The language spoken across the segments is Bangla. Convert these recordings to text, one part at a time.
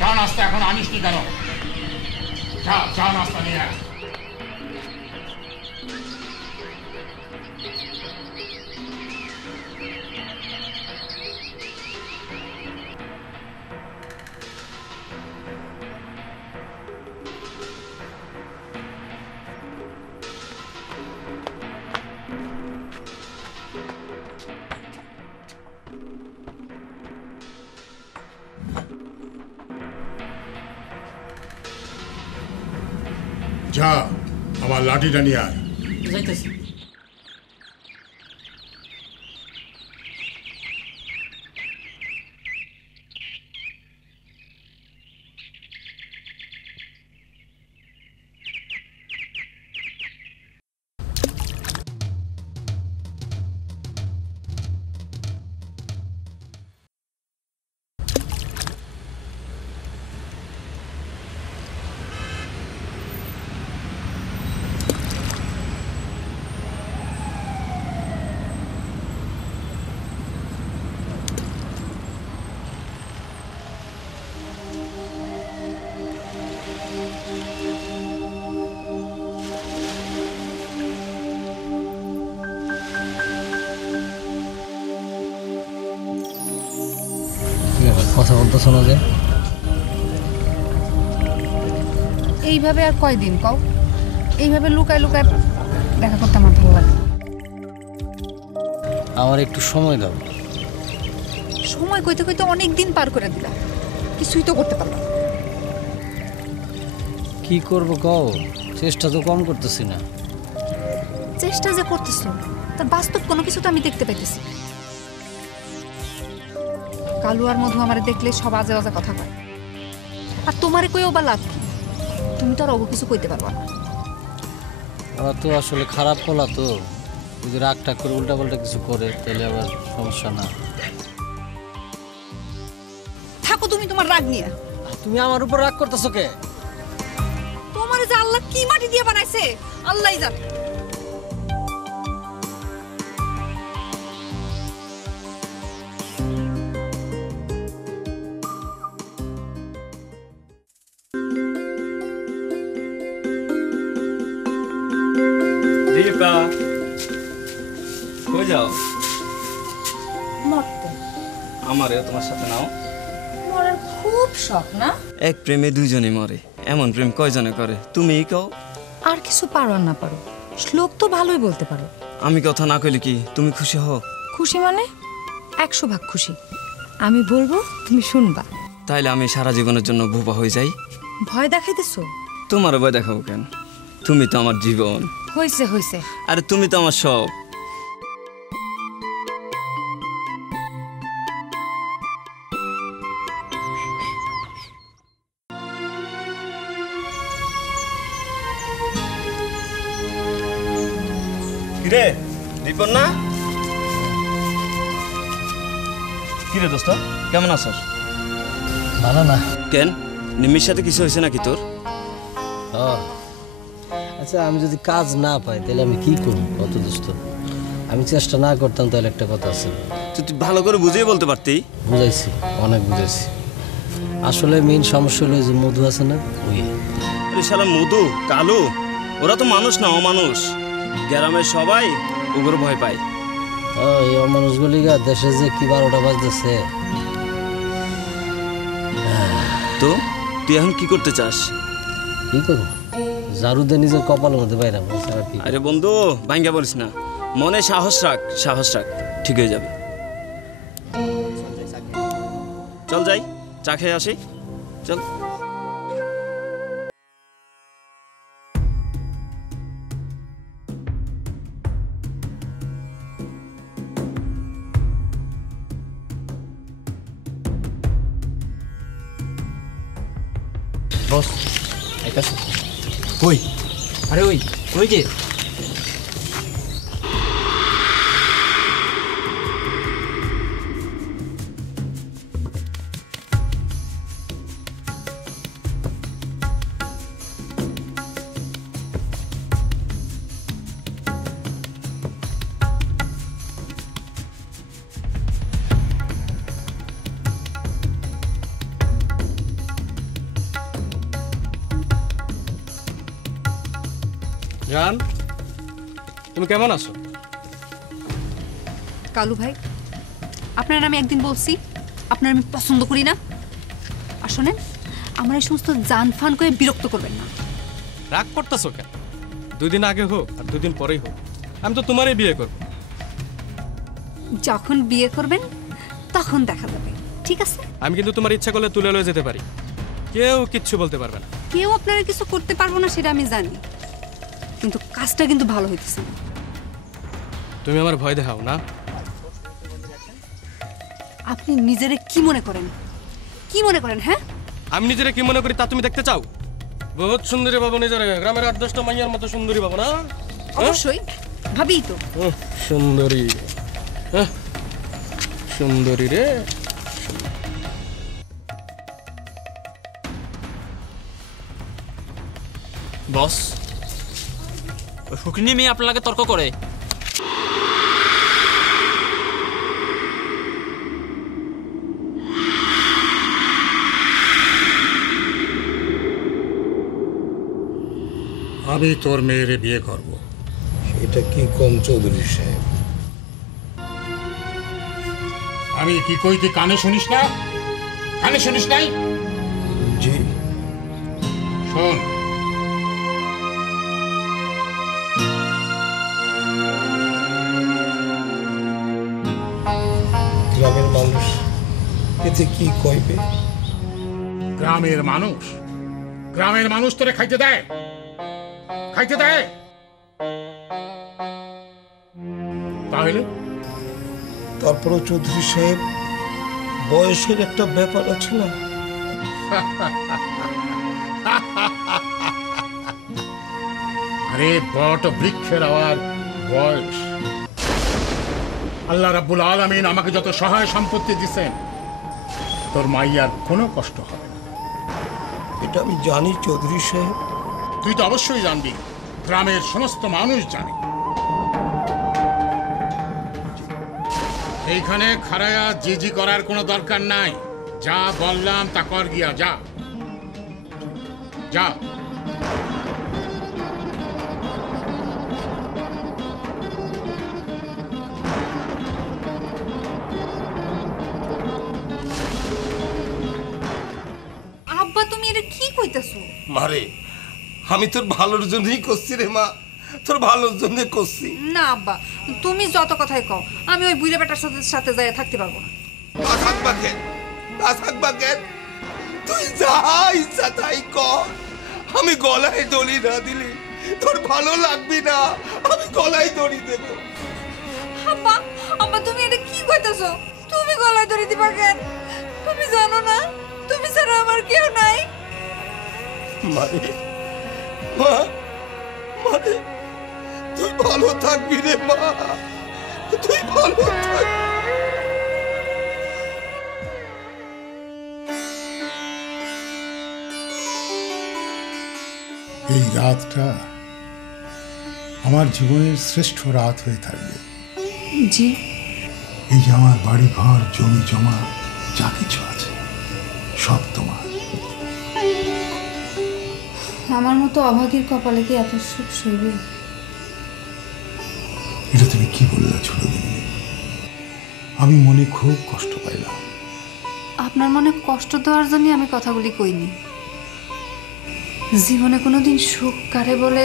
চা নাস্তা এখন আনিস নি কেন? চা নাস্তা নিয়ে আয়। যা আমার লাঠিটা নিয়ে আয়। যাইতেছি। কথা বলতে শোনা যায় এইভাবে আর কয়দিন কও? এইভাবে লুকায় লুকায় দেখা করতে আমার ভালো লাগে। আমার একটু সময় দাও। সময় কইতে কইতে অনেক দিন পার করে দিলা, কিছুই তো করতে পারলাম। কি করব কও? চেষ্টা তো কম করতেছি না। চেষ্টা যে করতেছো তার বাস্তব কোনো কিছু তো আমি দেখতে পাইতেছি। কালু আর মধু আমারে দেখলে সব আজে বাজে কথা কয়, আর তোমারে কইও বা লাভ কি? তুমি তো আর অগো কিছু কইতে পারবা না। ওরা তো আসলে খারাপ পোলা, তো যদি রাগ টাগ করে উল্টা পাল্টা কিছু করে তাহলে আবার সমস্যা না। থাকো তুমি তোমার রাগ নিয়ে। তুমি আমার উপর রাগ করতেছো কে? তোমারে যে আল্লাহ কি মাটি দিয়ে বানাইছে আল্লাহই জানে। দীপা কই যাও? মরতে আমারেও তোমার সাথে নাও। মরার খুব শখ না? এক প্রেমে দুইজনে মরে, এমন প্রেম কয়জনে করে? তুমিই কও। আর কিছু পারো আর না পারো, শ্লোক তো ভালোই বলতে পারো। আমি কথা না কইলে কি তুমি খুশি হও? খুশি মানে 100 ভাগ খুশি। আমি বলবো তুমি শুনবা। তাইলে আমি সারা জীবনের জন্য বোবা হয়ে যাই। ভয় দেখাইতেছো? তোমারও ভয় দেখাবো কেন? তুমি তো আমার জীবন। হইছে হইছে, আরে তুমি তো আমার সব। কিরে দীপন না? কিরে দোস্ত কেমন আছস? ভালো না। কেন, নিমির সাথে কিছু হয়েছে নাকি তোর? আচ্ছা, আমি যদি কাজ না পাই তাহলে আমি কি করব? কত দোস্ত, আমি চেষ্টা না করতাম তাহলে একটা কথা আছে। তুই ভালো করে বুঝিয়ে বলতে পারতি। বুঝাইছি, অনেক বুঝাইছি। আসলে মেইন সমস্যা হলো যে মধু আছে না, ওই আরে শালা মধু কালু ওরা তো মানুষ না, অমানুষ। গ্রামের সবাই ওগুলো ভয় পায়। এই অমানুষগুলি গা দেশে যে কি 12টা বাজতেছে। তো তুই এখন কি করতে চাস? কি করবো, ঝাড়ু দিয়ে নিজের কপালের মধ্যে বাইরে। আরে বন্ধু ভাঙ্গা বলিস না, মনে সাহস রাখ, সাহস রাখ, ঠিক হয়ে যাবে। চল যাই, চা খেয়ে আসি, চল। বস আইতাছে। ওই আরে ওই ওই যে জান, তুমি কেমন আছো? কালু ভাই, আপনার আমি একদিন বলছি আপনার আমি পছন্দ করি না। আর শোনেন, আমার এই সমস্ত জান ফান করে বিরক্ত করবেন না। রাগ করতেছো কেন? 2 দিন আগে হোক আর 2 দিন পরেই হোক, আমি তো তোমারই বিয়ে করব। যখন বিয়ে করবেন তখন দেখা যাবে, ঠিক আছে? আমি কিন্তু তোমার ইচ্ছা করলে তুলে লয়ে যেতে পারি, কেউ কিচ্ছু বলতে পারবে না। কেউ আপনারা কিছু করতে পারবো না সেটা আমি জানি, কিন্তু কাজটা কিন্তু ভালো হইতেছে না। তুমি আমার ভয় দেখাও না। আপনি নিজেরে কি মনে করেন, কি মনে করেন? হ্যাঁ, আমি নিজেরা কি মনে করি তা তুমি দেখতে চাও? বহুত সুন্দরী বাবু, নিজের গ্রামের 8-10টা মাইয়ার মতো সুন্দরী বাবু না? অবশ্যই ভাবি তো। সুন্দরী, সুন্দরী রে। বস, ওই ফকিনি মেয়ে আপনার লাগে তর্ক করে। আমি তোর মেয়েরে বিয়ে করব। এটা কি কম চৌধুরী সাহেব? আমি কি কই তুই কানে শুনিস না? কানে শুনিস নাই? জি শোন, গ্রামের মানুষ এতে কি কইবে? গ্রামের মানুষ, গ্রামের মানুষ তোরে খাইতে দেয়, খাইতে দেয়? তাহলে তারপরও চৌধুরী সাহেব, বয়সের একটা ব্যাপার আছে না? আরে বট বৃক্ষের আবার বয়স। আল্লাহ রাব্বুল আলামিন আমাকে যত সহায় সম্পত্তি দিচ্ছেন, তোর মাইয়ার কোনো কষ্ট হবে না। এটা আমি জানি চৌধুরী সাহেব। তুই তো অবশ্যই জানবি, গ্রামের সমস্ত মানুষ জানে। এইখানে খাড়ায়া জিজি করার কোনো দরকার নাই। যা বললাম তা কর গিয়া, যা যা। আব্বা, তুমি এটা কি কইতেছো? মারে, আমি তোর ভালোর জন্যই করছি রে মা, তোর ভালোর জন্য করছি। না আব্বা, তুমি যত কথাই কও, আমি ওই বুইড়া বেটার সাথে সাথে যাই থাকতে পারবো না। তুই যা ইচ্ছা তাই কর, আমি গলায় দড়ি না দিলে তোর ভালো লাগবে না। আমি গলায় দড়ি দেব। আব্বা, আব্বা তুমি এটা কি কইতেছো? তুমি গলায় দড়ি দিবা কেন? তুমি জানো না তুমি ছাড়া আমার কেউ নাই। মারে, মা, মারে, তুই ভালো থাকবি রে মা, তুই ভালো থাকবি। এই রাতটা আমার জীবনের শ্রেষ্ঠ রাত হয়ে থাকবে। জি, এই যে আমার বাড়ি ঘর জমি জমা যা কিছু আছে সব তোমার। আমার মতো অভাগীর কপালে কি এত সুখ সইবে? এটা তুমি কি বললা ছোট গিন্নি? আমি মনে খুব কষ্ট পাইলাম। আপনার মনে কষ্ট দেওয়ার জন্য আমি কথাগুলি কইনি। জীবনে কোনোদিন সুখ কারে বলে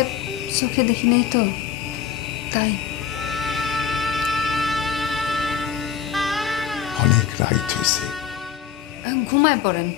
চোখে দেখি নেই তো, তাই। অনেক রাইট হয়েছে। ঘুমায় পড়েন।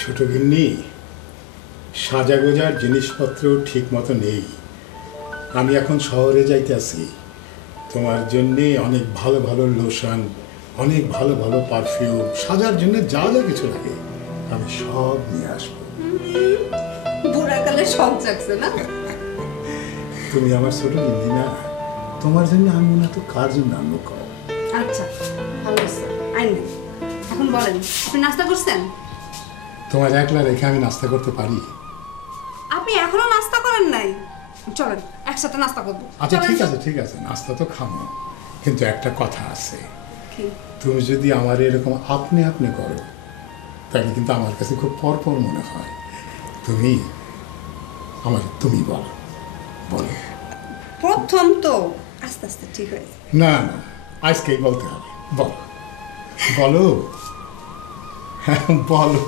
ছোট গিন্নি, সাজাগোজার জিনিসপত্র ঠিক মতো নেই। আমি এখন শহরে যাইতেছি, তোমার জন্যে অনেক ভালো ভালো লোশন, অনেক ভালো ভালো পারফিউম, সাজার জন্য যা যা কিছু লাগে আমি সব নিয়ে আসবো। বুড়াকালে সব জাগছে না? তুমি আমার ছোট গিন্নি না, তোমার জন্য আমি না তো কার জন্য আনবো কও। আচ্ছা, ভালো আছে। আইন, এখন বলেন, আপনি নাস্তা করছেন? তোমার একলা রেখে আমি নাস্তা করতে পারি? আপনি এখনো নাস্তা করেন নাই? চলেন একসাথে নাস্তা করবো। আচ্ছা ঠিক আছে, ঠিক আছে, নাস্তা তো খাবো, কিন্তু একটা কথা আছে। কি? তুমি যদি আমার এরকম আপনি আপনি করো তাহলে কিন্তু আমার কাছে খুব পরপর মনে হয়। তুমি আমার তুমি বলো, বলো। প্রথম তো আস্তে আস্তে ঠিক হয়েছে। না না, আজকেই বলতে হবে, বলো বলো। হ্যাঁ বলো।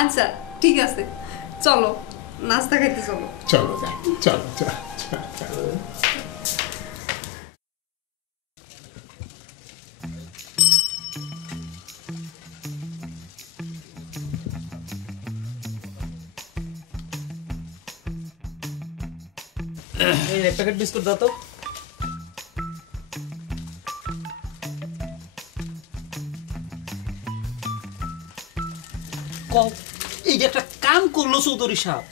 আচ্ছা ঠিক আছে, চলো নাস্তা খাইতে চলো। চলো যাই, চলো চলো চলো। এই এক প্যাকেট বিস্কুট দাও তো। এই যে একটা কাম করলো চৌধুরী সাহেব,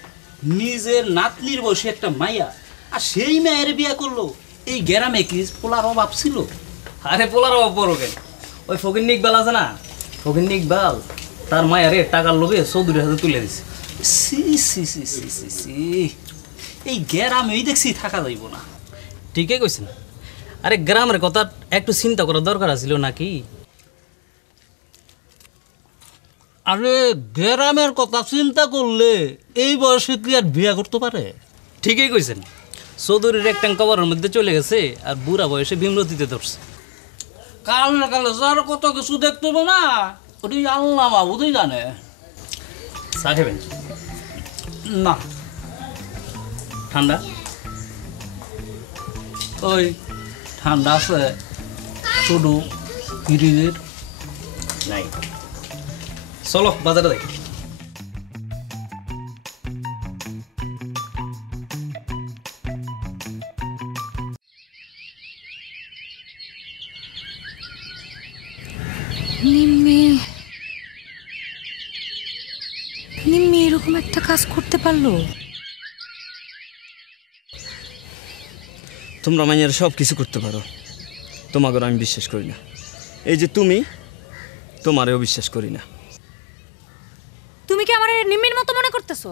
নিজের নাতনির বয়সে একটা মাইয়া, আর সেই মেয়ের বিয়া করলো। এই গ্রামে কি পোলার অভাব ছিল? আরে পোলার অভাব বড় কেন? ওই ফকিন্নি ইকবাল আছে না, ফকিন্নি ইকবাল তার মায়ের টাকার লোভে চৌধুরীর হাতে তুলে দিছে। সি সি সি সি সি সি, এই গ্রামেই দেখছি থাকা যাইব না। ঠিকই কইছেন। আরে গ্রামের কথা একটু চিন্তা করার দরকার আছিল নাকি? আরে গ্রামের কথা চিন্তা করলে এই বয়সে কি আর বিয়া করতে পারে? ঠিকই কইছেন। চৌধুরীর একটা কবরের মধ্যে চলে গেছে আর বুড়া বয়সে বিমরতিতে ধরছে। কাল না কালে যার কত কিছু দেখতে হবে না, ওটি আল্লাহ মাবুদই জানে। চা খাবেন? না ঠান্ডা? ওই ঠান্ডা আছে শুধু ফ্রিজের নাই। চলো বাজারে যাই। নিম্মি নিম্মি এরকম একটা কাজ করতে পারলো? তোমরা মাইয়ার সব কিছু করতে পারো, তোমাকে আমি বিশ্বাস করি না। এই যে তুমি, তোমারেও বিশ্বাস করি না। তুমি কি আমার নিম্মির মতো মনে করতেছো?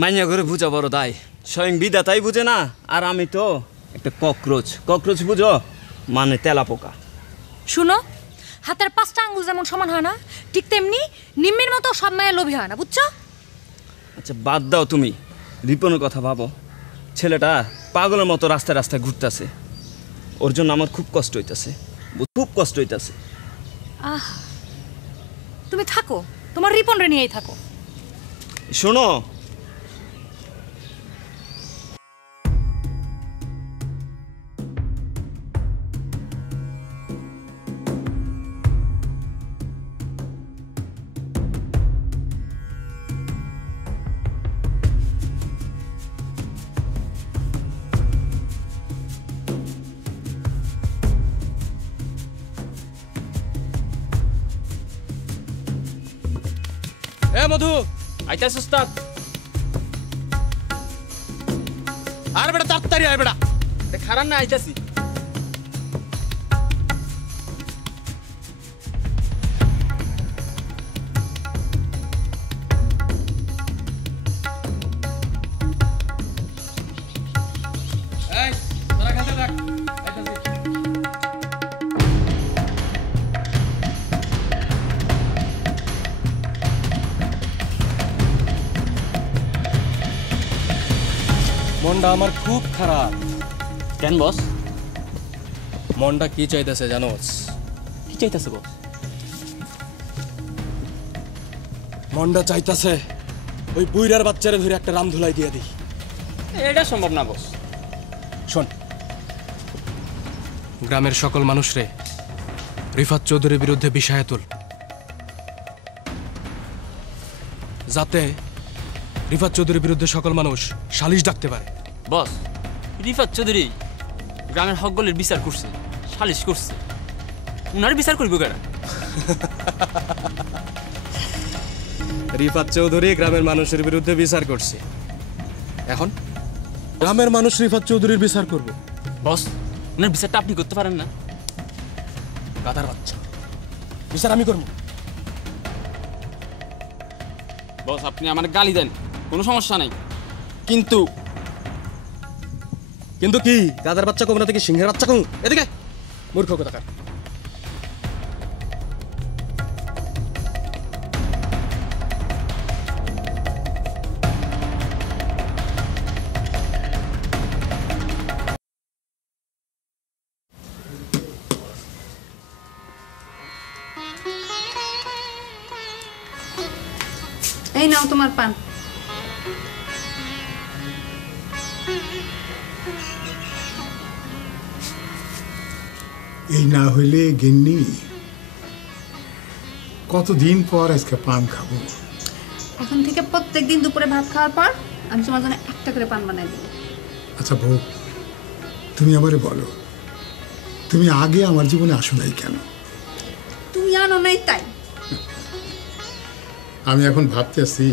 মাইয়া করে বুঝা বড় দায়, স্বয়ং বিধাতাই বুঝে না। আর আমি তো একটা ককরোচ। ককরোচ বুঝো? মানে তেলা পোকা। শুনো, হাতের 5টা আঙ্গুল যেমন সমান হয় না, ঠিক তেমনি নিম্মির মতো সব মায়া লোভী হয় না, বুঝছো? আচ্ছা বাদ দাও তুমি, রিপনের কথা ভাবো। ছেলেটা পাগলের মতো রাস্তায় রাস্তায় ঘুরতেছে, ওর জন্য আমার খুব কষ্ট হইতাছে, খুব কষ্ট হইতাছে। আহ, তুমি থাকো, তোমার রিপনরে নিয়েই থাকো। শোনো, মধু আইতাছ উস্তাদ। আর বেটা তাড়াতাড়ি আয় বেটা। খারাপ না, আইতাছি। এই তোরা খাতে রাখ, আইতাছি। মনটা আমার খুব খারাপ। কেন বস? মনটা কি চাইতেছে জানোস? কি চাইতাছে বস? মনটা চাইতেছে ওই বুইরার বাচ্চারে ধরে একটা রামধুলাই দিয়ে দিই। এটা সম্ভব না বস। শোন, গ্রামের সকল মানুষরে রিফাত চৌধুরীর বিরুদ্ধে বিষয়ে তুল, যাতে রিফাত চৌধুরীর বিরুদ্ধে সকল মানুষ সালিশ ডাকতে পারে। বস, রিফাত চৌধুরী গ্রামের হকগলের বিচার করছে, সালিশ করছে, উনার বিচার করবো কেন? রিফাত চৌধুরী গ্রামের মানুষের বিরুদ্ধে বিচার করছে, এখন গ্রামের মানুষ রিফাত চৌধুরীর বিচার করবে। বস, উনার বিচারটা আপনি করতে পারেন না? গাধার বাচ্চা, বিচার আমি করবো। বস, আপনি আমার গালি দেন, কোনো সমস্যা নাই, কিন্তু কিন্তু কি? গাধার বাচ্চা কম না থেকে সিংহের বাচ্চা কম? এদিকে মূর্খ কোথাকার। এই নাও তোমার পান। এই না হইলে গিন্নি, কতদিন পর আজকে পান খাবো। এখন থেকে প্রত্যেকদিন দুপুরে ভাত খাওয়ার পর আমি তোমার জন্য একটা করে পান বানাই দেবো। আচ্ছা বউ, তুমি আমারে বলো, তুমি আগে আমার জীবনে আসো নাই কেন? তুমি আনো নাই তাই। আমি এখন ভাবতেছি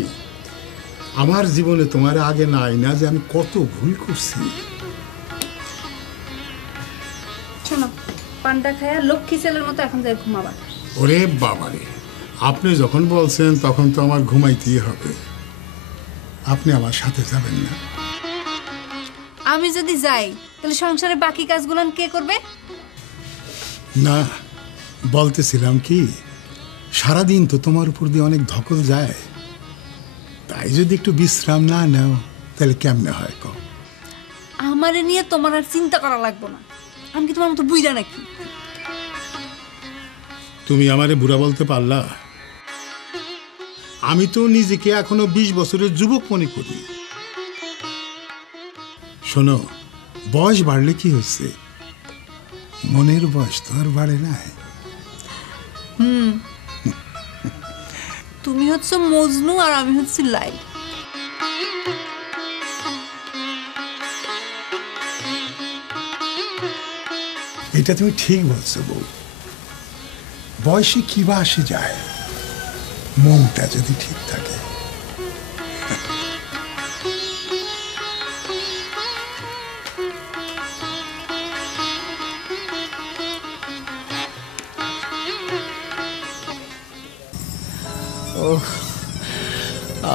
আমার জীবনে তোমার আগে নাই না, যে আমি কত ভুল করছি। শোনো, পানটা খায়া লক্ষ্মী ছেলের মতো এখন যাই ঘুমাবা। ওরে বাবারে, আপনি যখন বলছেন তখন তো আমার ঘুমাইতেই হবে। আপনি আমার সাথে যাবেন না? আমি যদি যাই তাহলে সংসারের বাকি কাজগুলো কে করবে? না, বলতেছিলাম কি, সারাদিন তো তোমার উপর দিয়ে অনেক ধকল যায়, তাই যদি একটু বিশ্রাম না নাও তাহলে কেমনে হয় কও? আমারে নিয়ে তোমার আর চিন্তা করা লাগবে না। আমি কি তোমার মতো বুইড়া নাকি? তুমি আমারে বুড়া বলতে পারলা? আমি তো নিজেকে এখনো 20 বছরের যুবক মনে করি। শোনো, বয়স বাড়লে কি হয়েছে, মনের বয়স তো আর বাড়ে নাই। তুমি হচ্ছে মজনু আর আমি হচ্ছে লাইল। এটা তুমি ঠিক বলছো বউ। বয়সে কি বা আসে যায়, মনটা যদি ঠিক থাকে।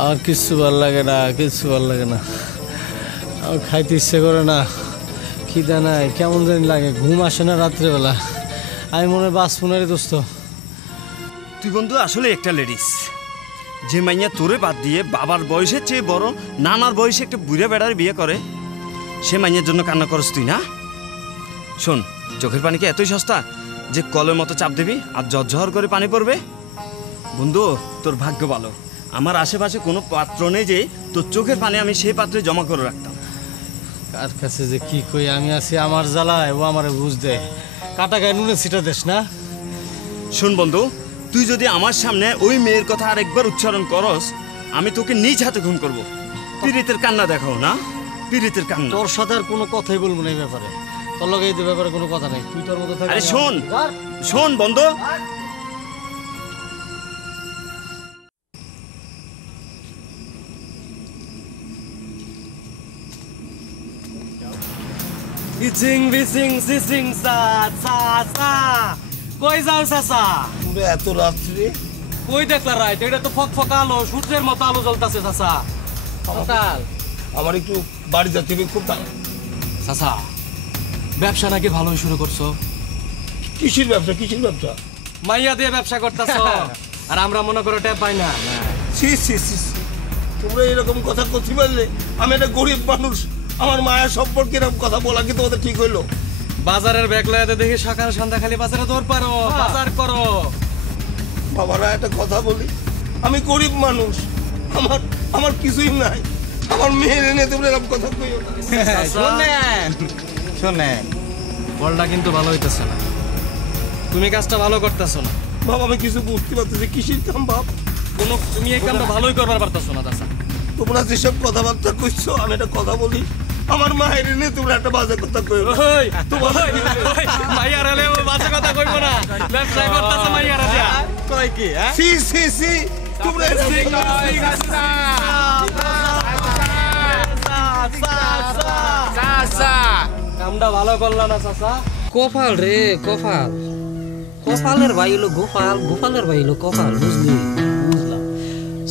আর কিচ্ছু ভাল লাগে না, কিচ্ছু ভাল লাগে না। আর খাইতে ইচ্ছে করে না, খিদা নাই, কেমন জানি লাগে, ঘুম আসে না রাত্রেবেলা। আমি মনে হয় বাঁচবো না রে দোস্ত। তুই বন্ধু আসলে একটা লেডিস, যে মাইয়া তোরে বাদ দিয়ে বাবার বয়সের চেয়ে বড় নানার বয়সে একটা বুড়া বেড়ার বিয়ে করে, সে মাইয়ার জন্য কান্না করস তুই না? শোন, চোখের পানি কি এতই সস্তা যে কলের মতো চাপ দিবি আর ঝরঝর করে পানি পড়বে? বন্ধু তোর ভাগ্য ভালো, আমার আশেপাশে কোনো পাত্র নেই যে তোর চোখের পানি আমি সেই পাত্রে জমা করে রাখতাম। কার কাছে যে কি কই, আমি আছি আমার জ্বালায়, ও আমারে বুঝ দেয়। কাটা গায়ে নুনে ছিটা দেশ না। শোন বন্ধু, তুই যদি আমার সামনে ওই মেয়ের কথা আরেকবার উচ্চারণ করস, আমি তোকে নিজ হাতে খুন করবো। পীড়িতের কান্না দেখাও না, পীড়িতের কান্না। তোর সাথে আর কোনো কথাই বলবো না এই ব্যাপারে, তোর লগে এই ব্যাপারে কোনো কথা নাই, তুই তোর মতো থাক। আরে শোন শোন বন্ধু, ইচিং বিচিং সিচিং সা সা সা। কই যাও চাচা? তোমরা এত রাত্রে কই দেখলা রাইট? এটা তো ফকফকা আলো, সূর্যের মতো আলো জ্বলতাছে চাচা। সকাল আমার একটু বাড়ি যাচ্ছে, আমি খুব চাচা, ব্যবসা নাকি ভালোই শুরু করছো? কিসের ব্যবসা? কিসের ব্যবসা? মাইয়া দিয়ে ব্যবসা করতেছো আর আমরা মনে করে ট্যাপ পাই না। ছি ছি ছি ছি। তোমরা এরকম কথা করতে পারলে? আমি একটা গরিব মানুষ, আমার মায়ের সম্পর্কে এরকম কথা বলা কি তোমাদের ঠিক হইলো? বাজারের ব্যাগ লয়াতে দেখি সকাল সন্ধ্যা খালি বাজারে দৌড় পারো, বাজার করো। বাবারা একটা কথা বলি, আমি গরিব মানুষ, আমার আমার কিছুই নাই, আমার মেয়ের এনে তোমরা এরকম কথা কইও না। শোনেন শোনেন, বলটা কিন্তু ভালো হইতেছে না, তুমি কাজটা ভালো করতেছো না। বাবা আমি কিছু বুঝতে পারতেছি, কিসের কাম বাপ? কোনো তুমি এই কামটা ভালোই করবার পারতেছো না চাচা। তোমরা যেসব কথাবার্তা কইছো, আমি একটা কথা বলি, আমার মায়ের এনে তোমরা একটা বাজে কথা কইও না। তোমার মাইয়ার হলে বাজে কথা কইবো না, ব্যবসা করতেছে মাইয়ার দিয়া। কই কি হ্যাঁ? সি সি সি, তোমরা কামটা ভালো করলা না চাচা। কপাল রে কপাল, কপালের ভাই হলো গোপাল, গোপালের ভাই হলো কপাল, বুঝলি? বুঝলাম।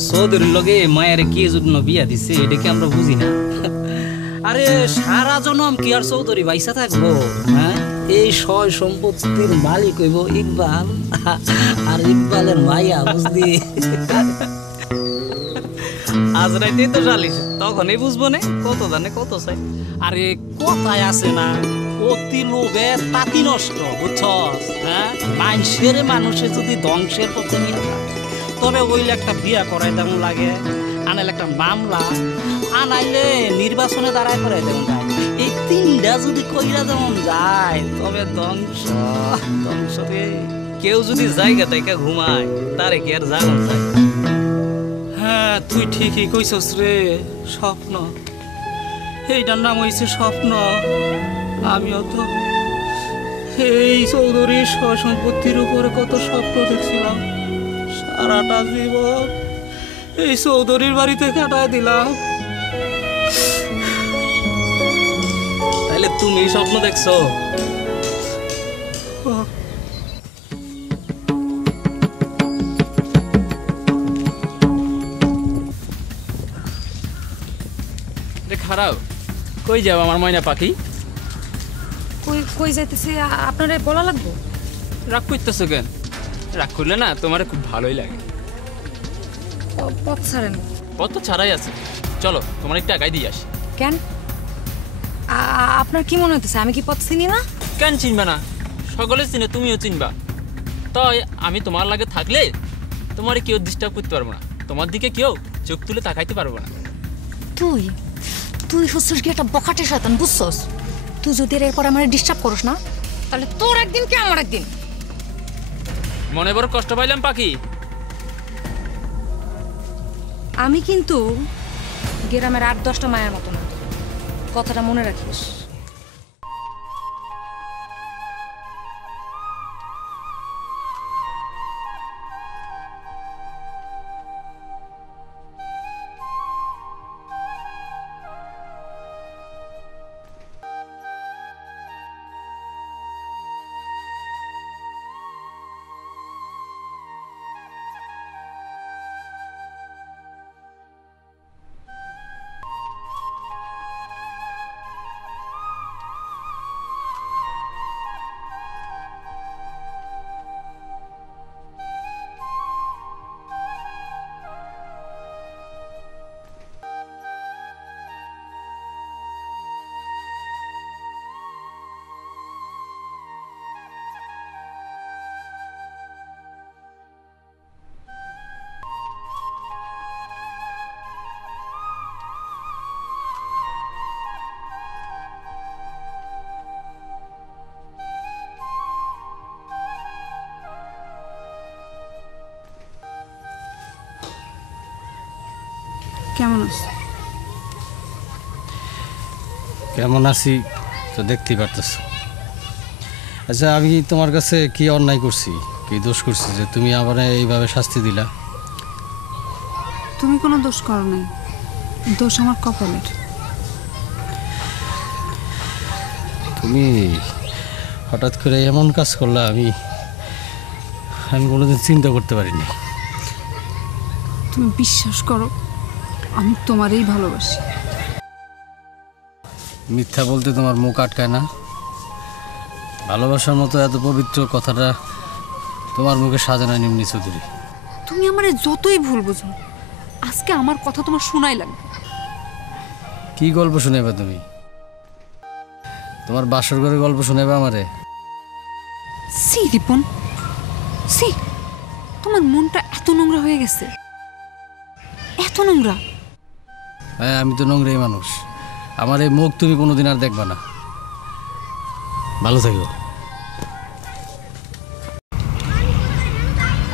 চৌধুরীর লগে মায়ের কে জন্য বিয়া দিছে এটা কি আমরা বুঝি না? আরে সারা জনম কি আর চৌধুরী বাইসা থাকবো? হ্যাঁ, এই সয় সম্পত্তির মালিক হইব ইকবাল, আর ইকবালের মাইয়া, বুঝলি? আজ রাইতে তো জালিস, তখনই বুঝবো না কত জানে কত চাই। আরে কথায় আছে না, অতি লোভে তাঁতি নষ্ট, বুঝছস? হ্যাঁ, মানুষে যদি ধ্বংসের পথে নিয়ে যায়, তবে ওইলে একটা বিয়া করাই তেমন লাগে, আনাইলে একটা মামলা, আনাইলে নির্বাচনে দাঁড়ায় করাই তেমন যায়। এই তিনটা যদি কইরা যেমন যায়, তবে ধ্বংস ধ্বংস রে। কেউ যদি জায়গা থেকে ঘুমায়, তারে কি আর জাগন যায়? হ্যাঁ, তুই ঠিকই কইছস রে, স্বপ্ন, এইটার নাম হইছে স্বপ্ন। আমিও তো এই চৌধুরীর সম্পত্তির উপরে কত স্বপ্ন দেখছিলাম, সারাটা জীবন এই চৌধুরীর বাড়িতে কাটায় দিলাম। তাইলে তুমি স্বপ্ন দেখছো? খারাপ, কই যাও আমার ময়না পাখি? কই কই যাইতেছি আপনারে বলা লাগবো? রাগ করতেছো কেন? রাগ করলে না তোমার খুব ভালোই লাগে। পথ ছাড়েন। পথ তো ছাড়াই আছে, চলো তোমার একটু আগাই দিয়ে আসি। কেন? আপনার কি মনে হইতেছে আমি কি পথ চিনি না? কেন চিনবা না? সকলে চিনে, তুমিও চিনবা। তাই আমি তোমার লাগে থাকলে তোমার কেউ ডিস্টার্ব করতে পারবো না, তোমার দিকে কেউ চোখ তুলে তাকাইতে পারবো না। তুই তুই হচ্ছিস কি একটা বখাটে শয়তান, বুঝছস? তুই যদি এরপর আমার ডিস্টার্ব করিস না, তাহলে তোর একদিন কি আমার একদিন। মনে বড় কষ্ট পাইলাম পাখি। আমি কিন্তু গ্রামের ৮-১০টা মায়ের মতো না, কথাটা মনে রাখিস। কেমন আছো? কেমন আছি তো দেখতেই পারতেছ। আচ্ছা, আমি তোমার কাছে কি অন্যায় করছি, কি দোষ করছি যে তুমি আমার এইভাবে শাস্তি দিলা? তুমি কোনো দোষ করো নাই, দোষ আমার কপালের। তুমি হঠাৎ করে এমন কাজ করলা, আমি কোনোদিন চিন্তা করতে পারিনি। তুমি বিশ্বাস করো, আমি তোমারই ভালোবাসি। মিথ্যা বলতে তোমার মুখ আটকায় না? ভালোবাসার মতো এত পবিত্র কথাটা তোমার মুখে সাজে না নিম্নি চৌধুরী। তুমি আমারে যতই ভুল বুঝো, আজকে আমার কথা তোমার শোনাই লাগবে। কি গল্প শুনেবা তুমি? তোমার বাসর ঘরে গল্প শুনেবা আমারে? সি রিপন, সি, তোমার মনটা এত নোংরা হয়ে গেছে, এত নোংরা। হ্যাঁ, আমি তো নোংরাই মানুষ। আমার এই মুখ তুমি কোনোদিন আর দেখবা না। ভালো থাকো।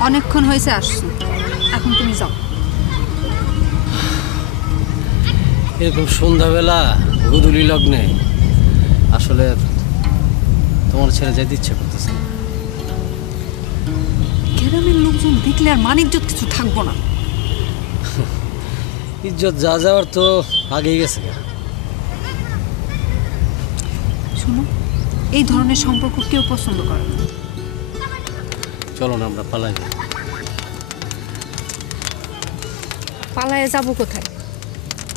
অনেকক্ষণ হয়েছে আসছো, এখন তুমি যাও। এরকম সন্ধ্যাবেলা গোধূলি লগ্নে আসলে তোমার ছেড়ে যেতে ইচ্ছে করতেছে। গ্রামের লোকজন দেখলে আর মান ইজ্জত কিছু থাকবো না। ইজ্জত যা যাওয়ার তো আগেই গেছে। শোনো, এই ধরনের সম্পর্ক কেউ পছন্দ করে না। চলো না আমরা পালাই। পালায়ে যাবো কোথায়?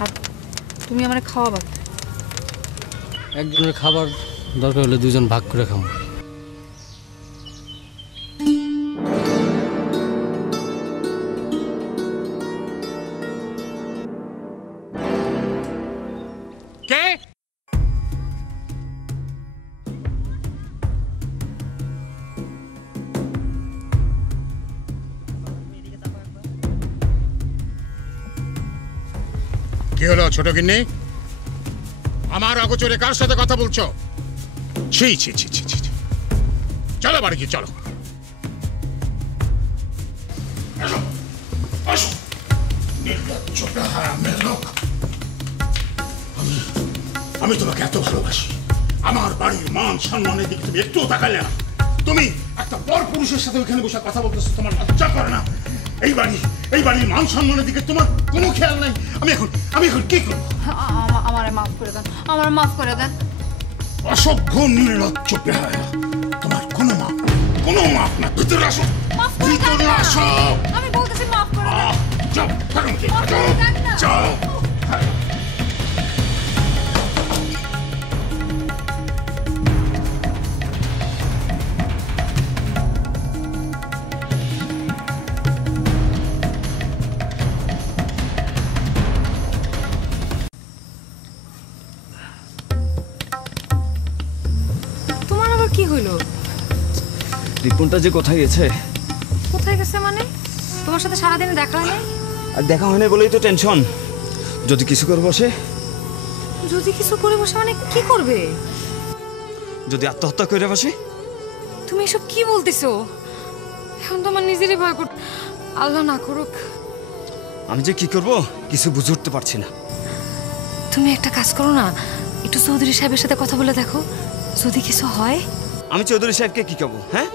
আর তুমি আমার খাওয়াবা? একজনের খাবার দরকার হলে দুজন ভাগ করে খাবো। কে? কি হলো ছোট গিন্নি? আমার অগোচরে কার সাথে কথা বলছো? ছি ছি ছি ছি ছি। চলো বাড়ি গিয়ে চলো। আসো, আসো। নির্লজ্জ হারামের লোক। আমি তোমাকে এত ভালোবাসি, আমার বাড়ির মান সম্মানের দিকে তুমি একটুও তাকালে না। তুমি একটা বড় পুরুষের সাথে ওইখানে বসে কথা বলতেছো, তোমার লজ্জা করে না? এই বাড়ির মান সম্মানের দিকে তোমার কোনো খেয়াল নাই। আমি এখন কি করবো? আমারে মাফ করে দেন, আমার মাফ করে দেন। অসভ্য নির্লজ্জ বেহায়া, তোমার কোনো মাপ না। ভিতরে আসো, ভিতরে আসো। আমি বলতেছি মাফ করে দেন। যাও, যাও। কি হইলো? রিপনটা যে কোথায় গেছে? কোথায় গেছে মানে? তোমার সাথে সারাদিন দেখা হয় নাই? আর দেখা হয় না বলেই তো টেনশন। যদি কিছু করে বসে? যদি কিছু করে বসে মানে কি করবে? যদি আত্মহত্যা করে বসে? তুমি এসব কি বলতেছো? এখন তো আমার নিজেরই ভয় করছে। আল্লাহ না করুক। আমি যে কি করব কিছু বুঝে উঠতে পারছি না। তুমি একটা কাজ করো না, একটু চৌধুরী সাহেবের সাথে কথা বলে দেখো, যদি কিছু হয়। আমি চৌধুরী সাহেবকে কি করবো? হ্যাঁ,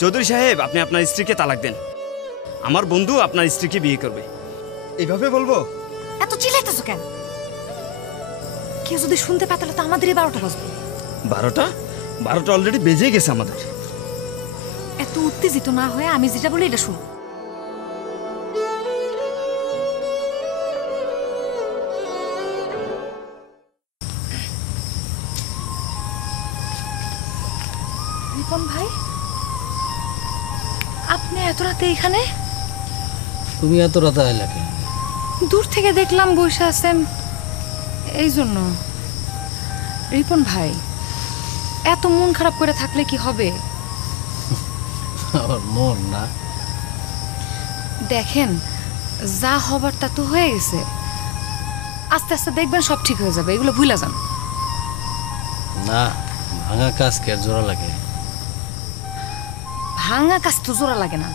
চৌধুরী সাহেব আপনি আপনার স্ত্রীকে তালাক দেন, আমার বন্ধু আপনার স্ত্রীকে বিয়ে করবে, এইভাবে বলবো? এত চিল্লাইতেছো কেন? কেউ যদি শুনতে পায় তাহলে তো আমাদেরই 12টা বাজবে। 12টা অলরেডি বেজে গেছে আমাদের। এত উত্তেজিত না হয়ে আমি যেটা বলি এটা শুনো। রিপন ভাই, আপনি এত রাতে এখানে? তুমি এত রাতে আইলা কেন? দূর থেকে দেখলাম বসে আছেন, এই জন্য। রিপন ভাই, এত মন খারাপ করে থাকলে কি হবে? আমার মন না। দেখেন, যা হবার তা তো হয়ে গেছে, আস্তে আস্তে দেখবেন সব ঠিক হয়ে যাবে, এগুলো ভুলে যান। না, ভাঙা কাজ কে জোড়া লাগে? ভাঙা কাজ তো জোড়া লাগে না,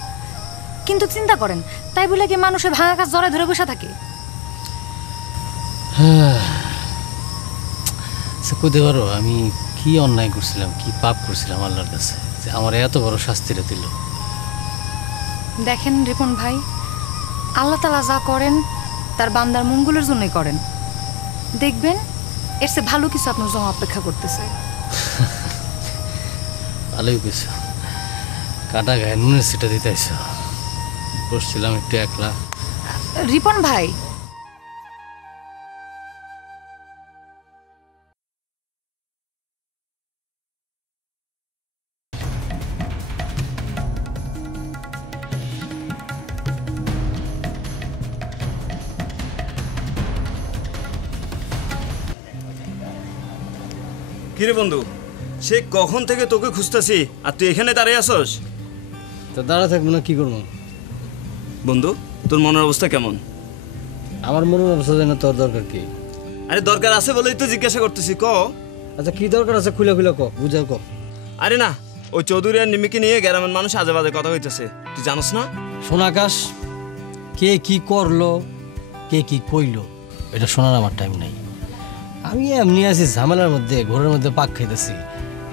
কিন্তু চিন্তা করেন, তাই বলে কি মানুষের ভাঙা কাজ জড়ায় ধরে বসে থাকে? কইতে পারো আমি কি অন্যায় করছিলাম, কি পাপ করছিলাম আল্লাহর কাছে যে আমার এত বড় শাস্তিটা দিল? দেখেন রিপন ভাই, আল্লাহ তাআলা যা করেন তার বান্দার মঙ্গলের জন্যই করেন। দেখবেন এর চেয়ে ভালো কিছু আপনার জন্য অপেক্ষা করতেছে। ভালোই কইছ, কাটা গায়ে নুনের সেটা দিতেছ। বসছিলাম একটু একলা। রিপন ভাই, কিরে বন্ধু, সে কখন থেকে তোকে খুঁজতেছি আর তুই এখানে দাঁড়িয়ে আসস? তো দাঁড়া থাকবো না, কি করবো? বন্ধু, তোর মনের অবস্থা কেমন? আমার মনের অবস্থা জানা তোর দরকার কি? আরে দরকার আছে বলেই তো জিজ্ঞাসা করতেছি, ক। আচ্ছা কি দরকার আছে খুলে খুলে ক, বুঝাও ক। আরে না, ওই চৌধুরী আর নিমিকে নিয়ে গ্রামের মানুষ আজে বাজে কথা হইতেছে, তুই জানোস না? শোন আকাশ, কে কি করলো কে কি কইলো এটা শোনার আমার টাইম নাই। আমি এমনি আছি ঝামেলার মধ্যে, ঘরের মধ্যে পাক খাইতেছি,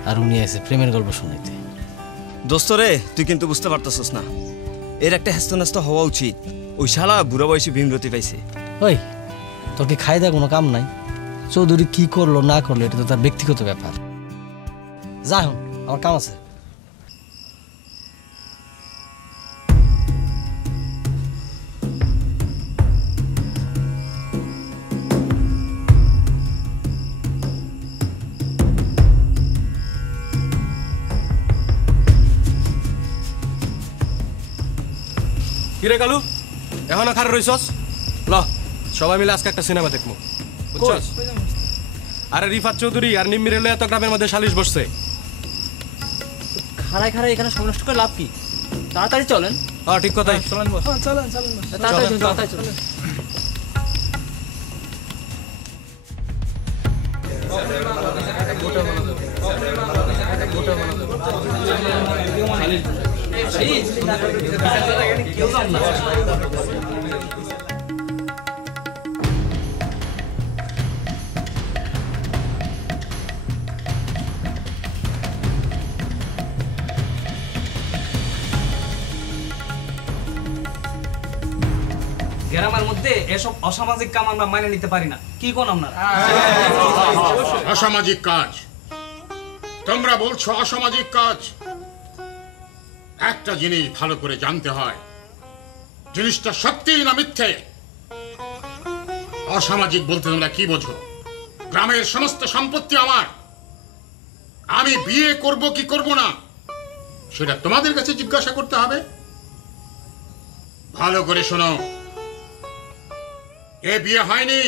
আর উনি আছে প্রেমের গল্প শুনাইতে। দোস্ত রে, তুই কিন্তু বুঝতে পারতেছিস না, এর একটা হেস্তনাস্ত হওয়া উচিত। ওই শালা বুড়া বয়সী ভীমরতি পাইছে। ওই তোর কি খাই দেয় কোনো কাম নাই? চৌধুরী কি করলো না করলো এটা তো তার ব্যক্তিগত ব্যাপার। যা হোক, আমার কাম আছে। কিরে কালু, এখন খার রইছস? ল সবাই মিলে আজকে একটা সিনেমা দেখবো, বুঝছস? আরে রিফাত চৌধুরী আর নিম্মির এলো এত গ্রামের মধ্যে সালিশ বসছে। খাড়ায় খাড়ায় এখানে সময় নষ্ট করে লাভ কি? তাড়াতাড়ি চলেন। হ্যাঁ ঠিক কথাই, চলেন বস, চলেন চলেন, তাড়াতাড়ি চলেন। গ্রামের মধ্যে এসব অসামাজিক কাম আমরা মাইনে নিতে পারি না। কি কোন আপনারা? অসামাজিক কাজ? তোমরা বলছো অসামাজিক কাজ? একটা জিনিস ভালো করে জানতে হয়, জিনিসটা সত্যি না মিথ্যে। অসামাজিক বলতে তোমরা কি বোঝো? গ্রামের সমস্ত সম্পত্তি আমার, আমি বিয়ে করব কি করব না সেটা তোমাদের কাছে জিজ্ঞাসা করতে হবে। ভালো করে শোনো, এ বিয়ে হয়নি,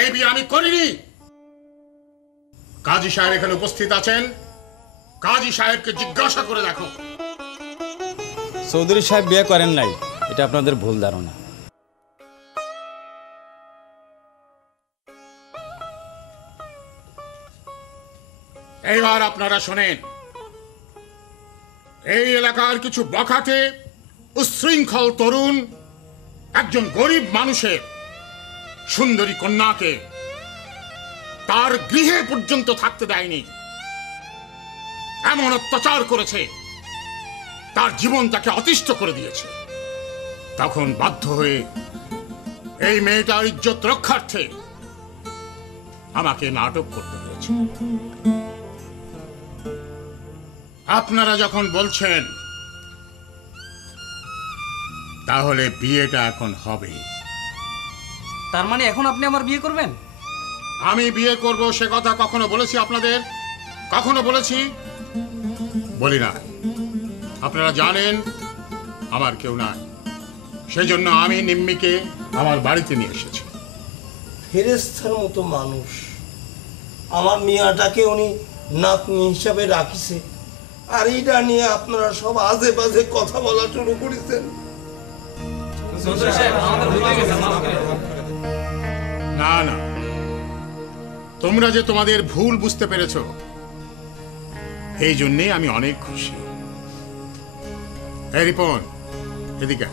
এই বিয়ে আমি করিনি। কাজী সাহেব এখানে উপস্থিত আছেন, কাজী সাহেবকে জিজ্ঞাসা করে দেখো। চৌধুরী সাহেব বিয়ে করেন নাই, এটা আপনাদের ভুল ধারণা। এইবার আপনারা শোনেন, এই এলাকার কিছু বখাটে উচ্ছৃঙ্খল তরুণ একজন গরিব মানুষের সুন্দরী কন্যাকে তার গৃহে পর্যন্ত থাকতে দেয়নি, এমন অত্যাচার করেছে, তার জীবন তাকে অতিষ্ঠ করে দিয়েছে। তখন বাধ্য হয়ে এই মেয়েটার ইজ্জত রক্ষার্থে আমাকে নাটক করতে হয়েছে। আপনারা যখন বলছেন তাহলে বিয়েটা এখন হবে। তার মানে এখন আপনি আমার বিয়ে করবেন? আমি বিয়ে করব সে কথা কখনো বলেছি আপনাদের? কখনো বলেছি? বলি না। আপনারা জানেন আমার কেউ নাই, সেজন্য আমি নিম্মিকে আমার বাড়িতে নিয়ে এসেছি। ফেরেস্তার মতো মানুষ, আমার মিয়াটাকে উনি নাতনি হিসাবে রাখিছে, আর এইটা নিয়ে আপনারা সব আজে বাজে কথা বলা শুরু করেছেন। না না, তোমরা যে তোমাদের ভুল বুঝতে পেরেছ এই জন্যে আমি অনেক খুশি। এই রিপন, এদিকে।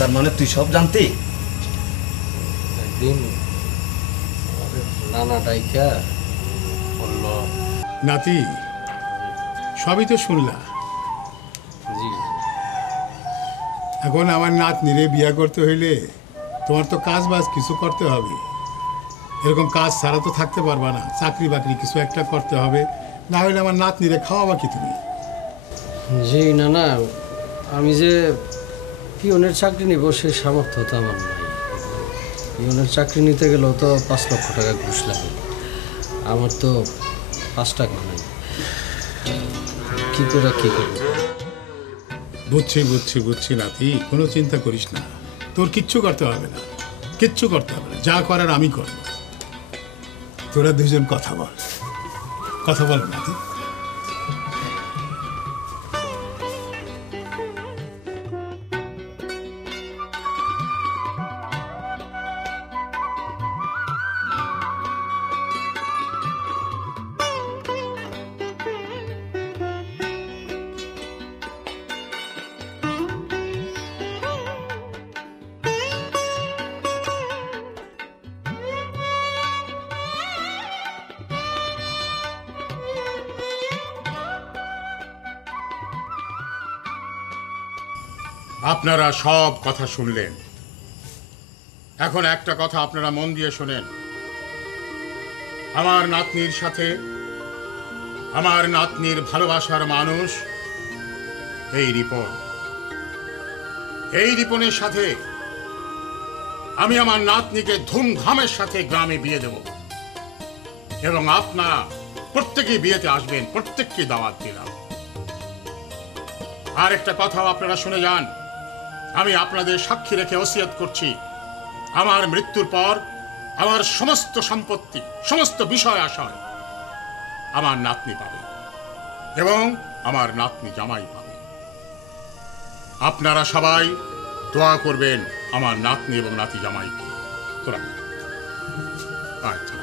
তার মানে তুই সব জানতি? একদিন নানা ডাইকা বলল, নাতি সবই তো শুনলা। জি এখন আমার নাতনিরে বিয়া করতে হইলে তোমার তো কাজ বাজ কিছু করতে হবে। এরকম কাজ ছাড়া তো থাকতে পারবা না, চাকরি বাকরি কিছু একটা করতে হবে, না হলে আমার নাতনিরে খাওয়াবা কি তুমি? জি নানা, আমি যে পিয়নের চাকরি নিব সেই সামর্থ্য তো আমার নাই। পিয়নের চাকরি নিতে গেলেও তো 5 লক্ষ টাকা ঘুষ লাগে, আমার তো 5 টাকা নাই। কি করে কি করব? বুঝছি বুঝছি বুঝছি নাতি, কোনো চিন্তা করিস না, তোর কিচ্ছু করতে হবে না, কিচ্ছু করতে হবে না, যা করার আমি করব। তোরা দুজন কথা বল, কথা বল নাতি। আপনারা সব কথা শুনলেন, এখন একটা কথা আপনারা মন দিয়ে শোনেন। আমার নাতনির সাথে আমার নাতনির ভালোবাসার মানুষ এই রিপন। এই রিপনের সাথে আমি আমার নাতনিকে ধুমধামের সাথে গ্রামে বিয়ে দেব, এবং আপনারা প্রত্যেকেই বিয়েতে আসবেন, প্রত্যেককে দাওয়াত দিলাম। আর একটা কথাও আপনারা শুনে যান, আমি আপনাদের সাক্ষী রেখে ওসিয়ত করছি, আমার মৃত্যুর পর আমার সমস্ত সম্পত্তি, সমস্ত বিষয় আশয় আমার নাতনি পাবে, এবং আমার নাতনি জামাই পাবে। আপনারা সবাই দোয়া করবেন আমার নাতনি এবং নাতি জামাইকে। তোরা আচ্ছা।